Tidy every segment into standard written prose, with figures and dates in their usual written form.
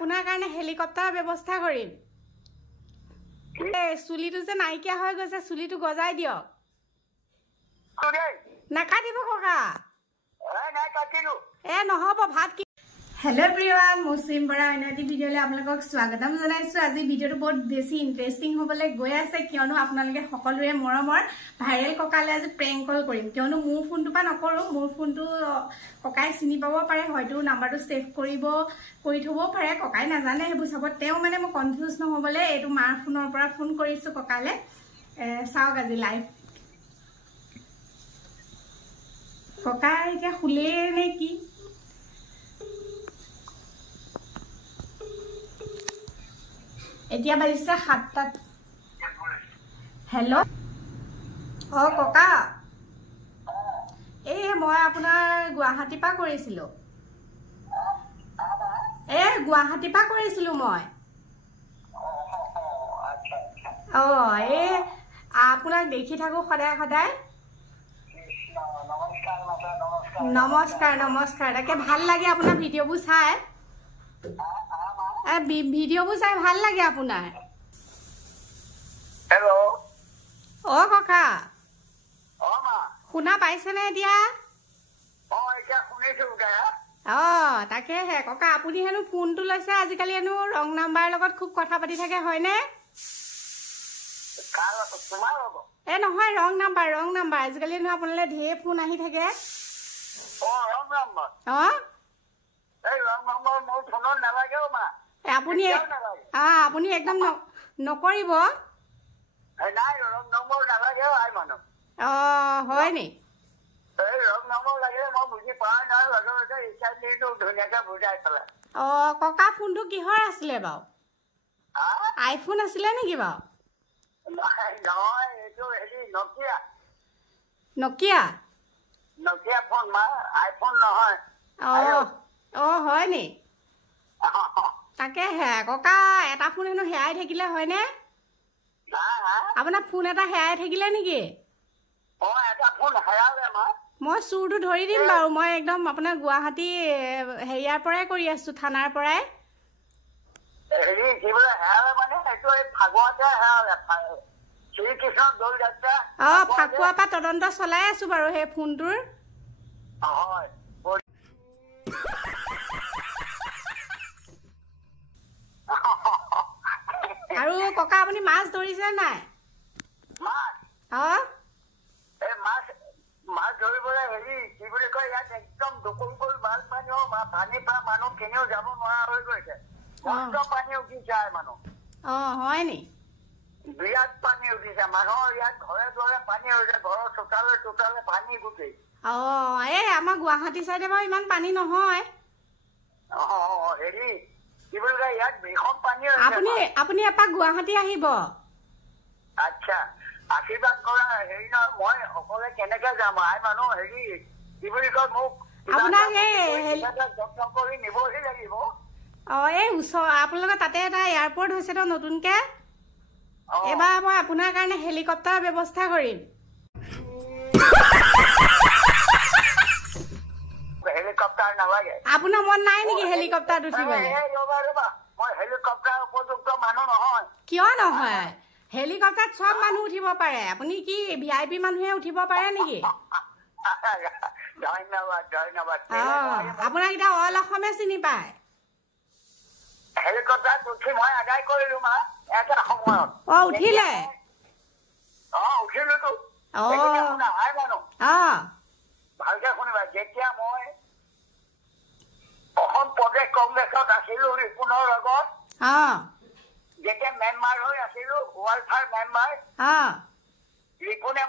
আপোনাৰ কাৰণে হেলিকপ্টাৰৰ ব্যৱস্থা কৰিম। চুলিটো যে নাইকিয়া হৈ গৈছে, চুলিটো গজাই দিয়ক। নাকাটিব ককা। নহ'ব ভাত কি। হেল্ল' এভৰিৱান, মুছলিম বৰা অন্য এটি ভিডিঅ'লৈ আপোনালোকক স্বাগতম জনাইছোঁ। আজি ভিডিঅ'টো বহুত বেছি ইণ্টাৰেষ্টিং হ'বলৈ গৈ আছে, কিয়নো আপোনালোকে সকলোৰে মৰমৰ ভাইৰেল ককালৈ আজি প্ৰেংক কল কৰিম। কিয়নো মোৰ ফোনটোৰ পৰা নকৰোঁ, মোৰ ফোনটো ককাই চিনি পাব পাৰে, হয়তো নাম্বাৰটো ছেভ কৰি থ'বও পাৰে, ককাই নাজানে সেইবোৰ চাব। তেওঁ মানে মই কনফিউজ নহ'বলৈ এইটো মাৰ ফোনৰ পৰা ফোন কৰিছোঁ ককালৈ। চাওক আজি লাইভ। ককাই এতিয়া শুলে নে কি? এতিয়া বাজিছে 7টাত। হেল্ল', ককা, এই মই আপোনাৰ গুৱাহাটীৰ পৰা কৰিছিলোঁ। গুৱাহাটীৰ পৰা কৰিছিলোঁ মই। এই আপোনাক দেখি থাকোঁ সদায় সদায়। নমস্কাৰ। তাকে ভাল লাগে আপোনাৰ ভিডিঅ'বোৰ চাই। ভিডিঅ'বোৰ চাই ভাল লাগে আপোনাৰ। ককা শুনা পাইছেনে এতিয়া? তাকেহে ককা, আপুনি হেনো ফোনটো লৈছে, আজিকালি হেনো ৰং নাম্বাৰৰ লগত খুব কথা পাতি থাকে, হয়নে? নহয়, ৰং নাম্বাৰ আজিকালি হেনো আপোনালৈ ঢেৰ ফোন আহি থাকে। আপুনি একদম নকৰিব। হয় নি? ককা ফোনটো কিহৰ আছিলে বাৰু? আইফোন আছিলে নেকি বাৰু? নকিয়া ফোন, আইফোন নহয়। হয় নি? তাকেহে ককা, এটা ফোন হেনো হেৰাই থাকিলে, হয়নে? আপোনাৰ ফোন এটা হেৰাই থাকিলে নেকি? মই চুৰটো ধৰি দিম বাৰু। মই একদম আপোনাৰ গুৱাহাটী হেৰিয়াৰ পৰাই কৰি আছো, থানাৰ পৰাই। ফাকুৱাৰ পৰা তদন্ত চলাই আছো বাৰু সেই ফোনটোৰ। আৰু ককা, আপুনি মাছ ধৰিছে নাই? মাছ ধৰিবলৈ কি বুলি কয়, ইয়াত একদম দখল কৰি ভাল পানী, পানীৰ পৰা মানুহ কেনেও যাব নোৱাৰা হৈ গৈছে। পানী উঠিছে মানুহ। হয় নি? বিৰাট পানী উঠিছে মানুহৰ ইয়াত, ঘৰে ঘৰে পানী হৈছে, ঘৰৰ চোতালে পানী গোটেই। এই আমাৰ গুৱাহাটী চাইডে বাৰু ইমান পানী নহয়। কি বুলি কয়, ইয়াত ভীষণ পানী হৈছে। আপুনি এপাক গুৱাহাটী আহিব। আচ্ছা, আশীৰ্বাদ কৰা। নহয়, মই অকলে কেনেকে যাম? মানুহ কি বুলি কয়, মোক আপোনাক যত্ন কৰি নিবহি লাগিব। এই আপোনালোকৰ তাতে এটা এয়াৰপৰ্ট হৈছে তো নতুনকে। এবাৰ মই আপোনাৰ কাৰণে হেলিকপ্টাৰৰ ব্যৱস্থা কৰিম। হেলিকপ্টাৰ নালাগে। আপোনাৰ মন নাই নেকি হেলিকপ্টাৰত উঠিবলৈ? মই হেলিকপ্টাৰ উপযুক্ত মানুহ নহয়। কিয় নহয়? হেলিকপ্টাৰত চব মানুহ উঠিব পাৰে। আপুনি কি VIP মানুহে উঠিব পাৰে নেকি? ধন্যবাদ। আপোনাক এতিয়া অল অসমে চিনি পায়। হেলিকপ্টাৰত উঠি মই আদায় কৰিলো এটা সময়ত। উঠিলে? উঠিলোতো। ভালকে শুনিবা, যেতিয়া মই অসম প্ৰদেশ কংগ্ৰেছত আছিলো ৰিপুণৰ লগত, যেতিয়া মেম্বাৰ হৈ আছিলো, ৱালফেয়াৰ মেম্বাৰ, ৰিপুণে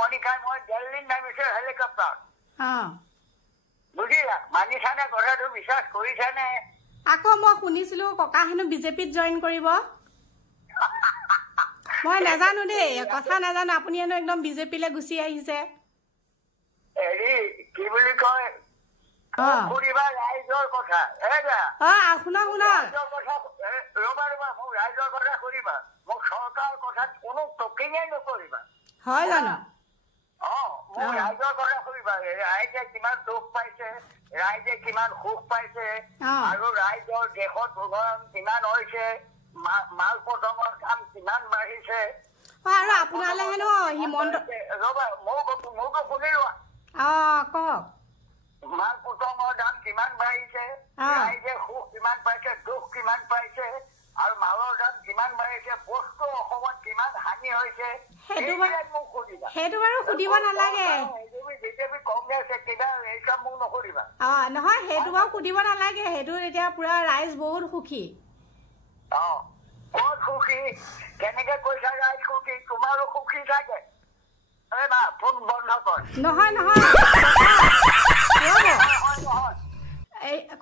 মণিকাই মই দিল্লীত নামিছো হেলিকপ্টাৰ। বুজিলা? মানিছানে কথাটো? বিশ্বাস কৰিছানে? আকৌ মই শুনিছিলো ককা হেনো বিজেপিত জইন কৰিব। মই নাজানো দেই, কথা নাজানো। আপুনি হেনো একদম বিজেপিলৈ গুচি আহিছে। কি বুলি কয়, শুনিবা ৰাইজৰ কথা। শুনক। ৰবা, মোক ৰাইজৰ কথা শুনিবা। মোক চৰকাৰৰ কথাত কোনো টকিঙে নকৰিবা। হয় জানো? ৰাইজৰ কথা শুনিবা ৰাইজে কিমান দুখ পাইছে ৰাইজে কিমান সুখ পাইছে আৰু ৰাইজৰ দেশত উন্নয়ন কিমান হৈছে মাল পটঙৰ কাম কিমান বাঢ়িছে আৰু আপোনালে হেনো হিমন্ত ৰবা মোকো শুনি লোৱা কওক মাল পটঙৰ দাম কিমান বাঢ়িছে ৰাইজে সুখ কিমান পাইছে দুখ কিমান পাইছে আৰু মালৰ দাম কিমান বাঢ়িছে বস্তু অসমত কিমান হানি হৈছে সেইটো বাৰু সুধিব নালাগে বিজেপি কংগ্ৰেছ কিবা এই কাম মোক নকৰিবা নহয় সেইটো বাৰু সুধিব নালাগে সেইটো এতিয়া পুৰা ৰাইজ বহুত সুখী ক'ত সুখী কেনেকে কৈছা ৰাইজ সুখী তোমাৰো সুখী থাকে ফোন বন্ধ কৰ নহয়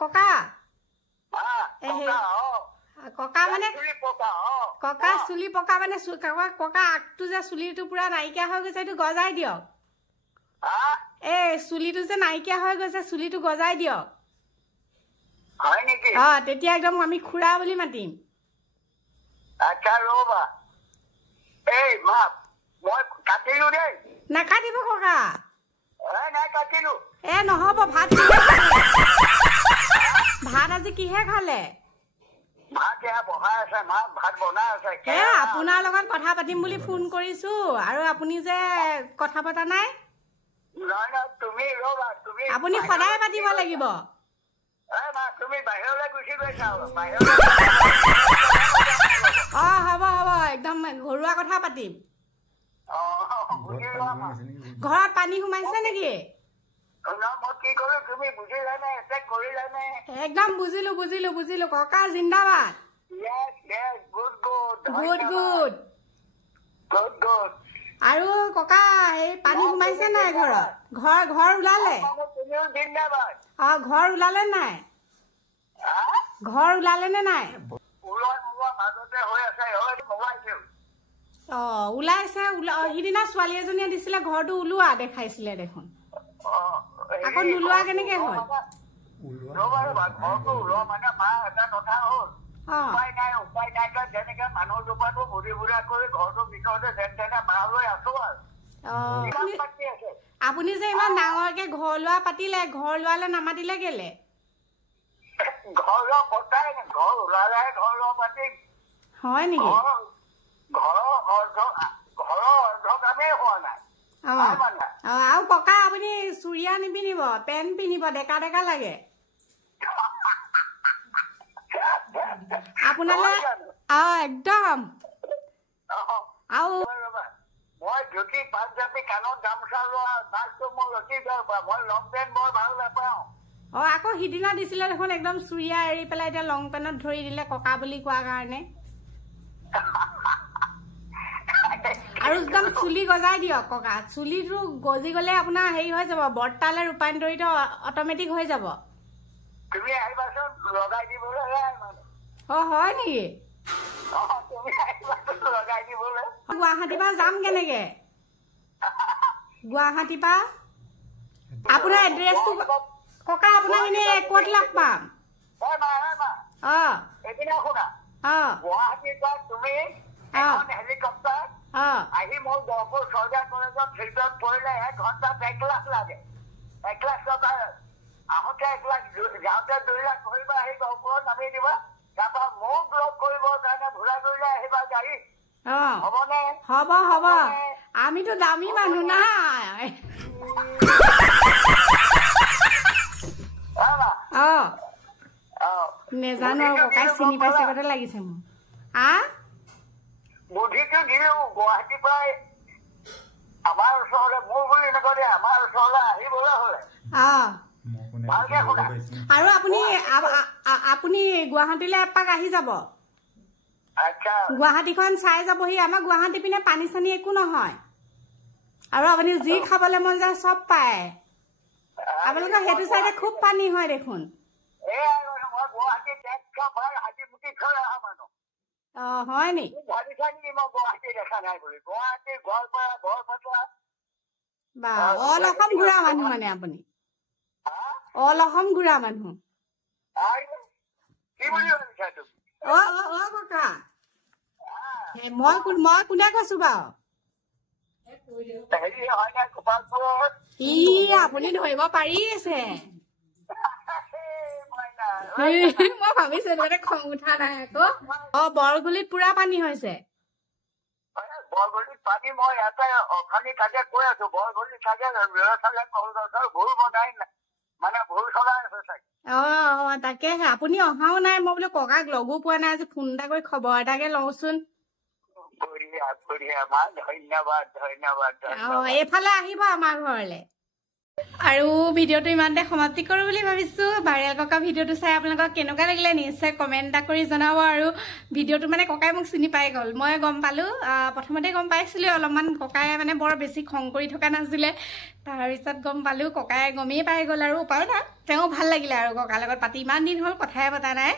ককা ককা মানে ককা চুলি পকা মানে ককা আগটো যে চুলিটো পুৰা নাইকিয়া হৈ গৈছে এইটো গজাই দিয়ক চুলিটো যে নাইকিয়া হৈ গৈছে চুলিটো গজাই দিয়ক তেতিয়া একদম আমি খুৰা বুলি মাতিম নাকাটিব ককা নহব ভাত আজি কিহে খালে আপোনাৰ লগত কথা পাতিম বুলি ফোন কৰিছো আৰু আপুনি যে কথা পতা নাই আপুনি সদায় পাতিব লাগিব হ'ব একদম ঘৰুৱা কথা পাতিম ঘৰত পানী সোমাইছে নেকি একদম বুজিলো ককা জিন্দাবাদ গুড আৰু ককা এই পানী সোমাইছে নাই ঘৰত ঘৰ ওলালে ঘৰ ওলালে নাই নে নাই ওলাইছে সিদিনা ছোৱালী এজনীয়ে দিছিলে ঘৰটো ওলোৱা দেখাইছিলে দেখোন আকৌ নোলোৱা কেনেকে হয় আপুনি যে ইমান ডাঙৰকে ঘৰ লোৱা পাতিলে ঘৰ লোৱালে নামাতিলে কেলে হয় নেকি আৰু ককা আপুনি চুৰিয়া নিপিন্ধিব পেণ্ট পিন্ধিব ডেকা ডেকা লাগে আপোনালে একদম আৰু মই জ্যোতি পাঞ্জাবী কাণত গামোচা লোৱা নাচটো মই অতি ভাল পাওঁ মই লং পেণ্ট বৰ ভাল নাপাওঁ আকৌ সিদিনা দিছিলে দেখোন একদম চুৰিয়া এৰি পেলাই এতিয়া লং পেণ্টত ধৰি দিলে ককা বুলি কোৱা কাৰণে আৰু একদম চুলি গজাই দিয়ক ককা চুলিটো গজি গলে আপোনাৰ হেৰি হৈ যাব বৰ্তালে ৰূপান্তৰিত অটমেটিক হৈ যাব তুমি আহিবাচোন লগাই দিবলৈ হয় নেকি গুৱাহাটীৰ পৰা যাম কেনেকে গুৱাহাটীৰ পৰা আপোনাৰ এড্ৰেছটো ককা আপোনাক এনে ক'ত লগ পাম গুৱাহাটীৰ পৰা তুমি হেলিকপ্টাৰ আহি মোৰ গহপুৰ চৰকাৰ কলেজত ফিল্ডত পৰিলে 1 ঘণ্টাত 1 লাখ লাগে 1 লাখ টকা আহোঁতে 1 লাখ যাওঁতে 2 লাখ ভৰিবা আহি গহপুৰত নামি দিবা তাৰপৰা মোক লগ কৰিবৰ কাৰণে ঘূৰা ঘূৰিলে আহিবা গাড়ী হ'বনে হ'ব আমিতো দামী মানুহ নাই নেজানো ককাই চিনি পাইছে কথা লাগিছে মোৰ বুদ্ধিটো দিলো গুৱাহাটীৰ পৰাই আমাৰ ওচৰলৈ মোৰ বুলি নকৰে আমাৰ ওচৰলৈ আহিবলৈ হলে আৰু আপুনি গুৱাহাটীলৈ এপাক আহি যাব গুৱাহাটীখন চাই যাবহি আমাৰ গুৱাহাটী পিনে পানী চানী একো নহয় আৰু আপুনি যি খাবলৈ মন যায় চব পায় আপোনালোকৰ সেইটো চাইডে খুব পানী হয় দেখোন হয় নি অল অসম ঘূৰা মানুহ মানে আপুনি অল অসম ঘূৰা মানুহ ককা মই কোনে কৈছো বাৰু হেৰি হয় নে গোপালপুৰ ই আপুনি ধৰিব পাৰিছে মই ভাবিছো মানে খং উঠা নাই আকৌ বৰগুলিত পুৰা পানী হৈছে বৰগুলিত পানী মই ইয়াতে অখানি তাকে কৈ আছো বৰগুলিত থাকে ল'ৰা ছোৱালীয়ে ভুল বনাই মানে ভুল চলাই আছে চাগে তাকেহে আপুনি অহাও নাই মই বোলো ককাক লগো পোৱা নাই আজি ফোন এটা কৰি খবৰ এটাকে লওঁচোন এইফালে আহিব আমাৰ ঘৰলে আৰু ভিডিঅ'টো ইমানতে সমাপ্তি কৰো বুলি ভাবিছো ভাইৰেল ককা ভিডিঅ'টো চাই আপোনালোকক কেনেকুৱা লাগিলে নিশ্চয় কমেণ্ট এটা কৰি জনাব আৰু ভিডিঅ'টো মানে ককাই মোক চিনি পাই গ'ল মই গম পালো প্ৰথমতে গম পাইছিলো অলপমান ককাই মানে বৰ বেছি খং কৰি থকা নাছিলে তাৰপিছত গম পালো ককাই গমেই পাই গ'ল আৰু উপায় নাই তেওঁ ভাল লাগিলে আৰু ককাৰ লগত পাতি ইমান দিন হ'ল কথাই পতা নাই